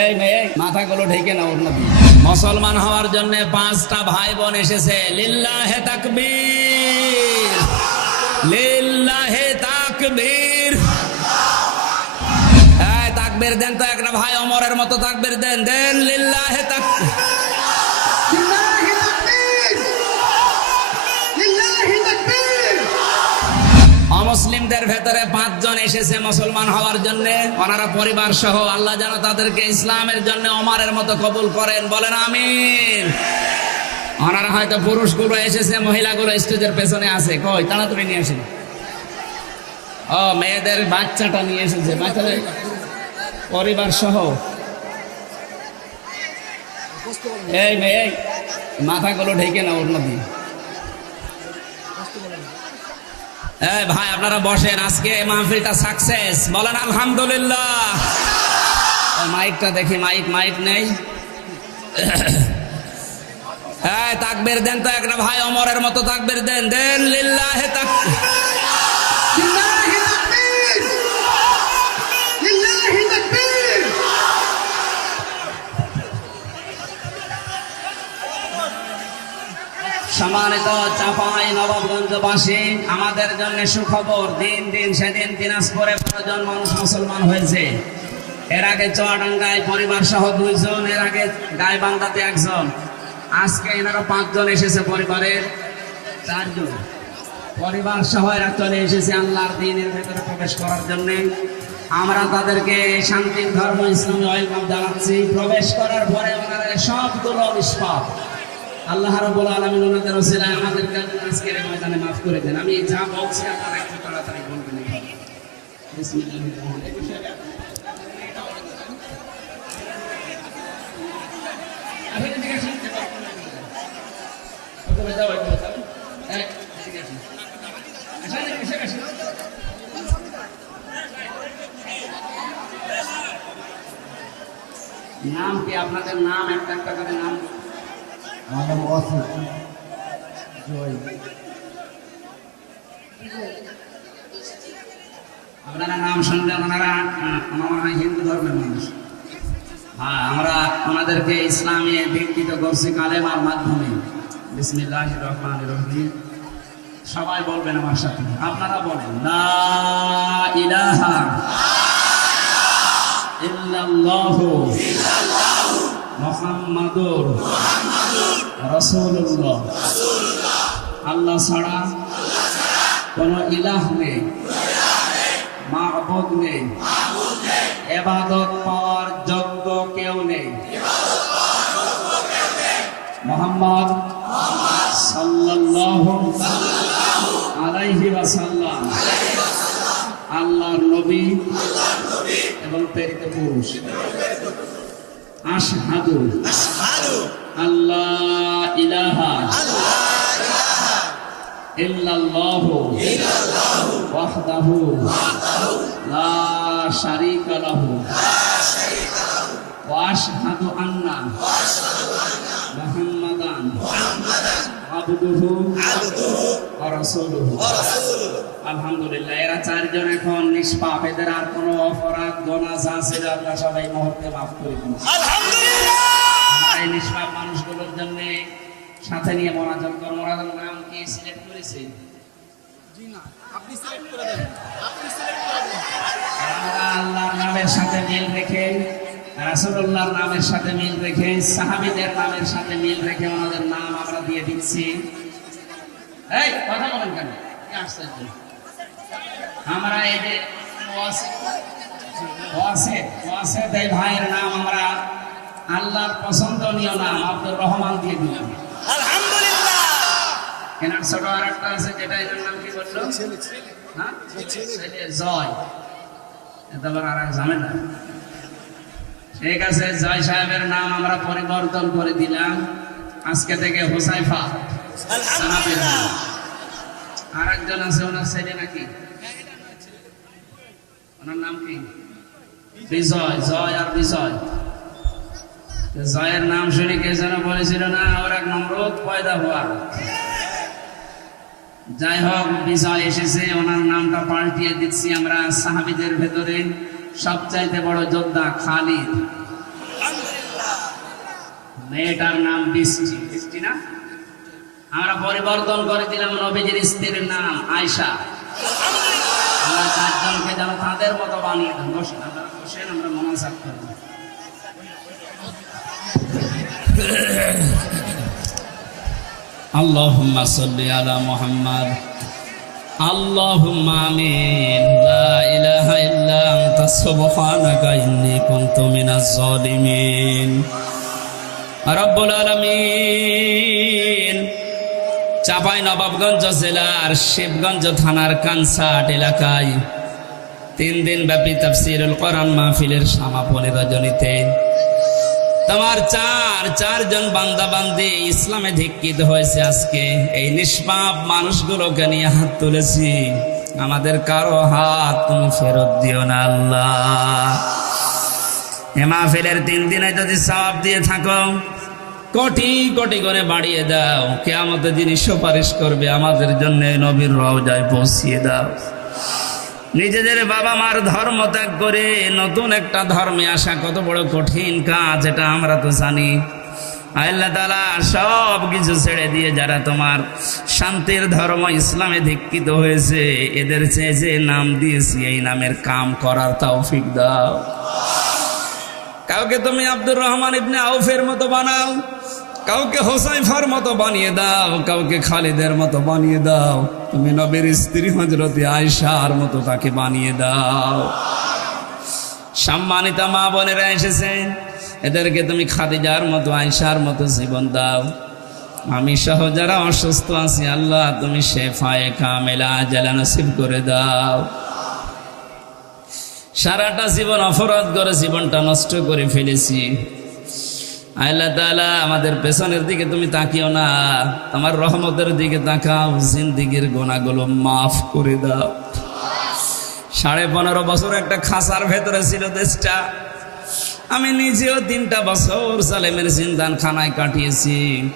এই মেয়ে মাথাগুলো ঢেকে নাও না মুসলমান হওয়ার জন্য পাঁচটা ভাই বোন এসেছে। লিল্লাহে তাকবীর। লিল্লাহে তাকবীর। তাকবীর দেন তো, একটা ভাই অমরের মতো তাকবীর দেন। দেন লিল্লাহে তাক অমুসলিমদের ভেতরে পাঁচজন এসেছে মুসলমান হওয়ার জন্য। ওনারা পরিবার সহ আল্লাহ যেন তাদেরকে ইসলামের জন্য অমারের মতো কবুল করেন। বলেন আমিন। ওনারা হয়তো পুরুষগুলো এসেছে, মহিলাগুলো স্টেজের পেছনে আছে। কই, তাড়াতাড়ি নিয়ে আসেন। ও, মেয়েদের বাচ্চাটা নিয়ে এসেছে। বাচ্চাদের পরিবার সহ। এই মেয়ে, মাথাগুলো ঢেকে ওর দিয়ে এই ভাই, আপনারা বসেন, আজকে মাহফিলটা সাকসেস বলেন, আলহামদুলিল্লাহ। মাইকটা দেখি, মাইক মাইক নেই। হ্যাঁ তাকবের দেন তো একটা ভাই, অমরের মতো তাকবের দেন। দেন, লিল্লাহে তাক সম্মানিত চাপাই নবাবগঞ্জবাসী, আমাদের জন্য সুখবর, দিন দিন সেদিন দিনাজপুরে জন মানুষ মুসলমান হয়েছে। এর আগে চুয়াডাঙ্গায় পরিবার সহ দুইজন, এর আগে গাইবান্ধাতে একজন। আজকে এনারা পাঁচজন এসেছে পরিবারের, চারজন। পরিবার সহ এরা চলে এসেছে আল্লাহর দিনের ভেতরে প্রবেশ করার জন্য। আমরা তাদেরকে শান্তির ধর্ম, ইসলামী ওয়েলকাম জানাচ্ছি। প্রবেশ করার পরে ওনারা সবগুলো নিষ্পাপ। আল্লাহ রাব্বুল আলামিন ওনাদের ওসিলায় আমাদেরকে আজকের ময়দানে মাফ করে দেন আমি যা বলছি আপনারা একটু তাড়াতাড়ি বলবেন। নাম কি আপনাদের নাম একটা একটা করে নাম নাম অসিত জয় আপনারা নাম শুনলে ওনারা আমার হিন্দু ধর্মের মানুষ। হ্যাঁ আমরা ওনাদেরকে ইসলামে দীক্ষিত করছি কালেমার মাধ্যমে। বিসমিল্লাহ রহমান রহিম। সবাই বলবেন আমার সাথে। আপনারা বলেন, লা ইলাহা ইল্লাল্লাহু মুহাম্মাদুর রাসূলুল্লাহ। আল্লাহ ছাড়া কোনো ইলাহ নেই, মাহবুদ নেই এবাদত পাওয়ার যোগ্য কেউ নেই। মোহাম্মদ সাল্লাল্লাহু আলাইহি ওয়াসাল্লাম নবী এবং প্রেরিত পুরুষ। আশহাদু, আল্লাহ ইল্লাল্লাহু। ওয়াহদাহু। লা শারীকা লাহু। ওয়া আশহাদু আন্না। মুহাম্মাদান। আবদুহু। ওয়া রাসূলুহু। আলহামদুলিল্লাহ এরা চারজন এখন নিষ্পাপ। এদের আর কোনো অপরাধ গোনা যা ছিল আল্লাহ সবাই মুহূর্তে মাফ করে দিন আমরা এই নিষ্পাপ মানুষগুলোর জন্য সাথে নিয়ে মনাজন কর মনাজন নাম কি সিলেক্ট করেছে? আমরা আল্লাহর নামের সাথে মিল রেখে রাসূলুল্লাহর নামের সাথে মিল রেখে সাহাবীদের নামের সাথে মিল রেখে ওনাদের নাম আমরা দিয়ে দিচ্ছি। এই কথা বলেন কেন? কি আশ্চর্য আমরা এই যে ওয়াসিফ এই ভাইয়ের নাম আমরা আল্লাহর পছন্দনীয় নাম আব্দুর রহমান দিয়ে দিলাম। এনার ছোট আর একটা আছে যেটা এটার নাম কি বলল? হ্যাঁ? জয়। এটা আবার আর এক ঝামেলা। ঠিক আছে জয় সাহেবের নাম আমরা পরিবর্তন করে দিলাম। আজকে থেকে হোসাইফা। সাহাবীর নাম। আর একজন আছে ওনার ছেলে নাকি? ওনার নাম কি? বিজয় জয় আর বিজয়। জয়ের নাম শুনে কে যেন বলেছিল না ওর এক নমরুদ পয়দা হওয়া। যাই হোক বিজয় এসেছে, ওনার নামটা পাল্টিয়ে দিচ্ছি আমরা সাহাবিদের ভেতরে। সবচাইতে বড় যোদ্ধা খালিদ। মেয়েটার নাম বৃষ্টি বৃষ্টি না? আমরা পরিবর্তন করে দিলাম নবীজির স্ত্রীর নাম আয়সা আমরা চারজনকে যেন তাদের মতো বানিয়ে দেন। বসেন, আপনারা বসেন, আমরা মনাজাত করব। আল্লাহুম্মা সাল্লি আলা মুহাম্মদ। আল্লাহুম্মা আমিন। লা ইলাহা ইল্লা আনতা, সুবহানাকা ইন্নী কুনতু মিনাজ জালিমিন রব্বুল আলামিন। চাপাই নবাবগঞ্জ জেলার শিবগঞ্জ থানার কানসাট এলাকায় তিন দিন ব্যাপী তাফসিরুল কোরআন মাহফিলের সমাপনী রজনীতে তোমার চার, চারজন বান্দা বান্দি ইসলামে ধিক্কিত হয়েছে আজকে। এই নিষ্পাপ মানুষগুলোকে নিয়ে হাত তুলেছি। আমাদের কারও হাত তুমি ফেরত দিও না, আল্লাহ। এ মাহফিলের তিন দিনে যদি সাপ দিয়ে থাকো, কোটি কোটি করে বাড়িয়ে দাও। কেয়ামতের দিনই সুপারিশ করবে আমাদের জন্য নবীর রওজায় পৌঁছিয়ে দাও। নিজেদের বাবা মার ধর্ম ত্যাগ করে নতুন একটা ধর্মে আসা কত বড় কঠিন কাজ, এটা আমরা তো জানি। আল্লাহ তালা সব কিছু ছেড়ে দিয়ে যারা তোমার শান্তির ধর্ম ইসলামে দীক্ষিত হয়েছে, এদের চেয়ে যে নাম দিয়েছি, এই নামের কাম করার তৌফিক দাও। কাউকে তুমি আব্দুর রহমান ইবনে আউফের মতো বানাও। কাউকে হোসাইফার মতো বানিয়ে দাও, কাউকে খালিদের মতো বানিয়ে দাও। তুমি নবীর স্ত্রী হজরতে আয়সার মতো তাকে বানিয়ে দাও। সম্মানিতা মা বোনেরা এসেছে এদেরকে তুমি খাদিজার মতো আয়সার মতো জীবন দাও। আমি সহ যারা অসুস্থ আছি, আল্লাহ তুমি শেফায়ে কামেলা জেলা নসিব করে দাও। সারাটা জীবন অপরাধ করে জীবনটা নষ্ট করে ফেলেছি। আল্লাহ তালা আমাদের পেছনের দিকে তুমি তাকিও না। তোমার রহমতের দিকে তাকাও, জিন্দিগির গোনাগুলো মাফ করে দাও। সাড়ে পনেরো বছর একটা খাসার ভেতরে ছিল দেশটা। আমি নিজেও তিনটা বছর সালেমের জিন্দান খানায় কাটিয়েছি।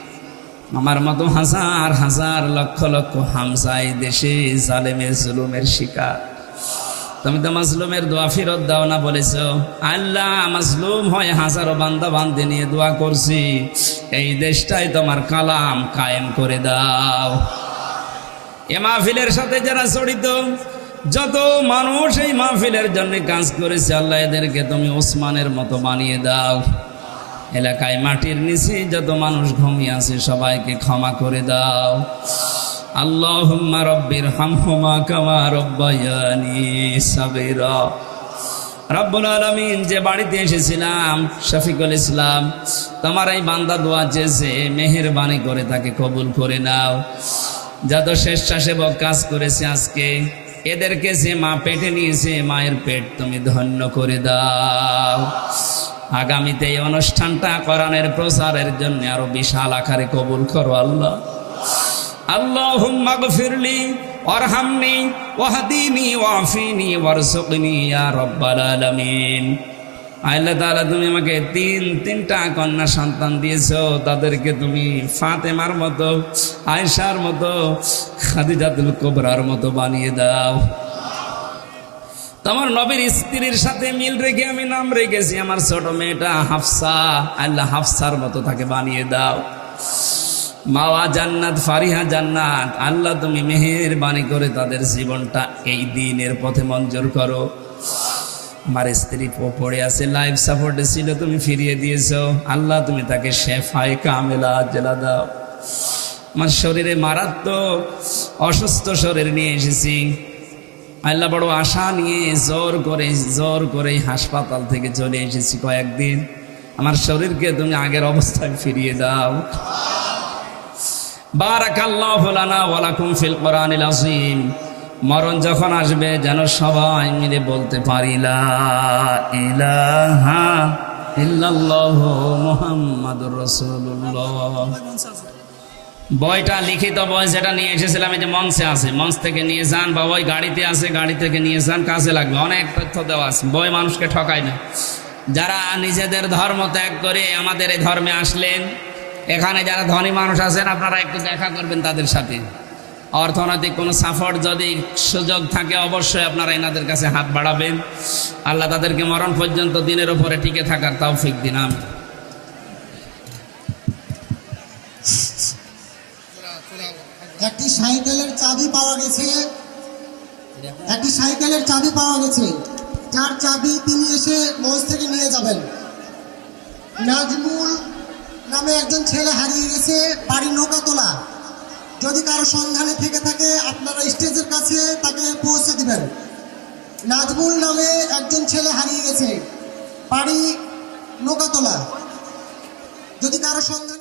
আমার মতো হাজার হাজার লক্ষ লক্ষ হামসাই দেশে জালেমের জুলুমের শিকার। তুমি তো মাজলুমের দোয়া ফেরত দাও না বলেছ। আল্লাহ মাজলুম হয় হাজারো বান্দা বান্দে নিয়ে দোয়া করছি। এই দেশটাই তোমার কালাম কায়েম করে দাও। এ মাহফিলের সাথে যারা জড়িত, যত মানুষ এই মাহফিলের জন্য কাজ করেছে, আল্লাহ এদেরকে তুমি ওসমানের মতো বানিয়ে দাও। এলাকায় মাটির নিচে যত মানুষ ঘুমিয়ে আছে, সবাইকে ক্ষমা করে দাও। আল্লাহুম্মা রব্বির হামহুমা কামা রব্বায়ানি সাবিরা রব্বুল আলমিন যে বাড়িতে এসেছিলাম, শফিকুল ইসলাম, তোমার এই বান্দা দোয়া চেয়েছে মেহেরবানি করে তাকে কবুল করে নাও। যত স্বেচ্ছাসেবক কাজ করেছে আজকে, এদেরকে যে মা পেটে নিয়েছে, মায়ের পেট তুমি ধন্য করে দাও। আগামীতে এই অনুষ্ঠানটা কোরআনের প্রচারের জন্য আরও বিশাল আকারে কবুল করো আল্লাহ। আল্লাহুম্মা গফিরলি, ওয়ারহামনি, ওয়াহদিনি, ওয়াফিনি, ওয়ারযুকনি, ইয়া রাব্বাল আলামিন। আল্লাহ তাআলা, তুমি আমাকে তিন, তিনটা কন্যা সন্তান দিয়েছ। তাদেরকে তুমি ফাতেমার মতো, আয়েশার মতো, খাদিজাতুল কুবরার মতো বানিয়ে দাও। তোমার নবীর স্ত্রীর সাথে মিল রেখে আমি নাম রেখেছি। আমার ছোট মেয়েটা হাফসা, আল্লাহ হাফসার মতো তাকে বানিয়ে দাও। মাওয়া জান্নাত, ফারিহা জান্নাত, আল্লাহ তুমি মেহেরবানি করে তাদের জীবনটা এই দিনের পথে মঞ্জুর করো। আমার স্ত্রী পড়ে আছে লাইফ সাপোর্টে ছিল, তুমি ফিরিয়ে দিয়েছ। আল্লাহ তুমি তাকে শেফায় কামেলা জেলা দাও। আমার শরীরে মারাত্মক অসুস্থ শরীর নিয়ে এসেছি। আল্লাহ বড় আশা নিয়ে জোর করে জোর করে হাসপাতাল থেকে চলে এসেছি কয়েকদিন। আমার শরীরকে তুমি আগের অবস্থায় ফিরিয়ে দাও। ফিল মরণ যখন আসবে, যেন সবাই মিলে বলতে পারি, লা বইটা লিখিত বই যেটা নিয়ে এসেছিলাম, এই যে মঞ্চে আছে। মঞ্চ থেকে নিয়ে যান বা ওই গাড়িতে আছে, গাড়ি থেকে নিয়ে যান, কাজে লাগবে। অনেক তথ্য দেওয়া আছে। বই মানুষকে ঠকায় না। যারা নিজেদের ধর্ম ত্যাগ করে আমাদের এই ধর্মে আসলেন এখানে যারা ধনী মানুষ আছেন, আপনারা একটু দেখা করবেন তাদের সাথে। অর্থনৈতিক কোনো সাফর যদি সুযোগ থাকে, অবশ্যই আপনারা এনাদের কাছে হাত বাড়াবেন। আল্লাহ তাদেরকে মরণ পর্যন্ত দিনের ওপরে টিকে থাকার তৌফিক দিন আমি একটি সাইকেলের চাবি পাওয়া গেছে। একটি সাইকেলের চাবি পাওয়া গেছে। যার চাবি তিনি এসে মঞ্চ থেকে নিয়ে যাবেন। নাজমুল নামে একজন ছেলে হারিয়ে গেছে, বাড়ি নৌকাতলা যদি কারও সন্ধানে থেকে থাকে, আপনারা স্টেজের কাছে তাকে পৌঁছে দিবেন। নাজমুল নামে একজন ছেলে হারিয়ে গেছে, বাড়ি নৌকাতলা যদি কারও সন্ধানে